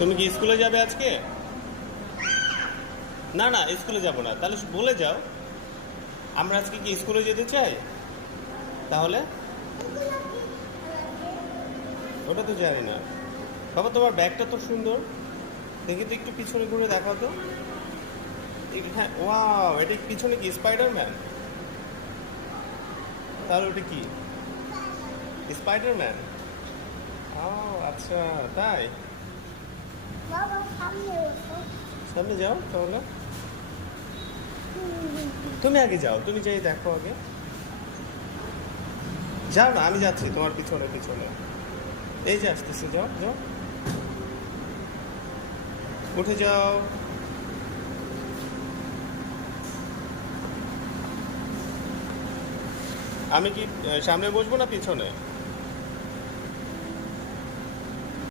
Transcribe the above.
তুমি কি স্কুলে যাবে আজকে? না না, স্কুলে যাব না। তাহলে বলে যাও আমরা আজকে কি স্কুলে যেতে চাই। তাহলে ওটা তো জানি না। বাবা, তোমার ব্যাগটা তো সুন্দর, দেখি তো একটু পিছনে ঘুরে দেখাও তো। হ্যাঁ, ওয়াও, এটা পিছনে কি স্পাইডারম্যান? তাহলে ওটা কি স্পাইডারম্যান? ও আচ্ছা, তাই। বাবা সামনে ওঠো। সামনে যাও তাহলে। তুমি আগে যাও, তুমি যাই দেখো আগে। যাও না, আমি যাচ্ছি তোমার পিছনে পিছনে। এই যে আসতেছে, যাও যাও, উঠে যাও। আমি কি সামনে বসবো না পিছনে?